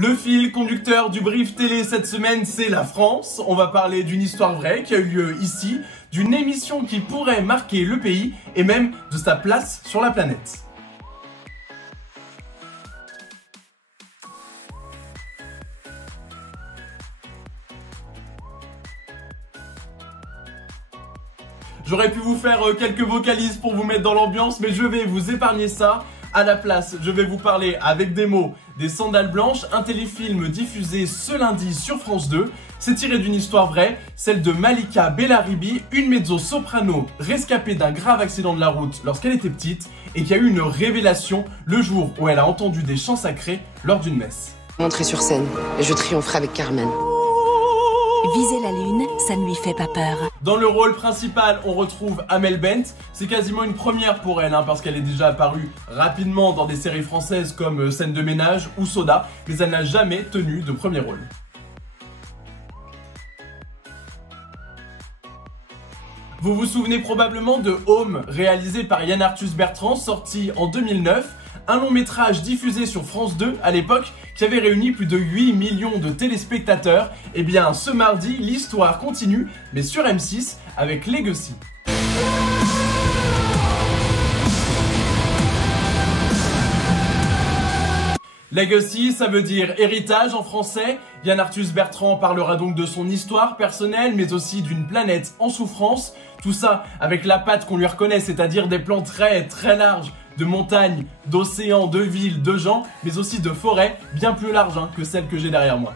Le fil conducteur du brief télé cette semaine, c'est la France. On va parler d'une histoire vraie qui a eu lieu ici, d'une émission qui pourrait marquer le pays et même de sa place sur la planète. J'aurais pu vous faire quelques vocalises pour vous mettre dans l'ambiance, mais je vais vous épargner ça. À la place, je vais vous parler avec des mots des Sandales Blanches, un téléfilm diffusé ce lundi sur France 2. C'est tiré d'une histoire vraie, celle de Malika Bellaribi, une mezzo-soprano rescapée d'un grave accident de la route lorsqu'elle était petite et qui a eu une révélation le jour où elle a entendu des chants sacrés lors d'une messe. Montrer sur scène, et je triompherai avec Carmen. Viser la lune, ça ne lui fait pas peur. Dans le rôle principal, on retrouve Amel Bent. C'est quasiment une première pour elle, parce qu'elle est déjà apparue rapidement dans des séries françaises comme Scène de ménage ou Soda, mais elle n'a jamais tenu de premier rôle. Vous vous souvenez probablement de Home, réalisé par Yann Arthus Bertrand, sorti en 2009. Un long métrage diffusé sur France 2 à l'époque qui avait réuni plus de 8 millions de téléspectateurs. Et bien ce mardi, l'histoire continue, mais sur M6 avec Legacy. Legacy, ça veut dire héritage en français. Yann Arthus Bertrand parlera donc de son histoire personnelle, mais aussi d'une planète en souffrance. Tout ça avec la patte qu'on lui reconnaît, c'est-à-dire des plans très larges, de montagnes, d'océans, de villes, de gens, mais aussi de forêts bien plus larges que celles que j'ai derrière moi.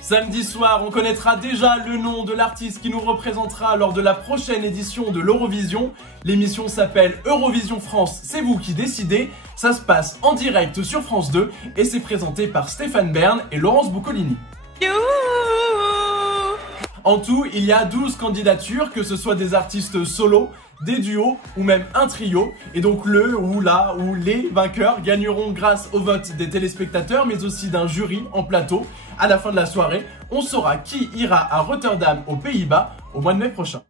Samedi soir, on connaîtra déjà le nom de l'artiste qui nous représentera lors de la prochaine édition de l'Eurovision. L'émission s'appelle Eurovision France, c'est vous qui décidez. Ça se passe en direct sur France 2 et c'est présenté par Stéphane Bern et Laurence Boccolini. En tout, il y a 12 candidatures, que ce soit des artistes solo, des duos ou même un trio. Et donc le ou la ou les vainqueurs gagneront grâce au vote des téléspectateurs, mais aussi d'un jury en plateau. À la fin de la soirée, on saura qui ira à Rotterdam aux Pays-Bas au mois de mai prochain.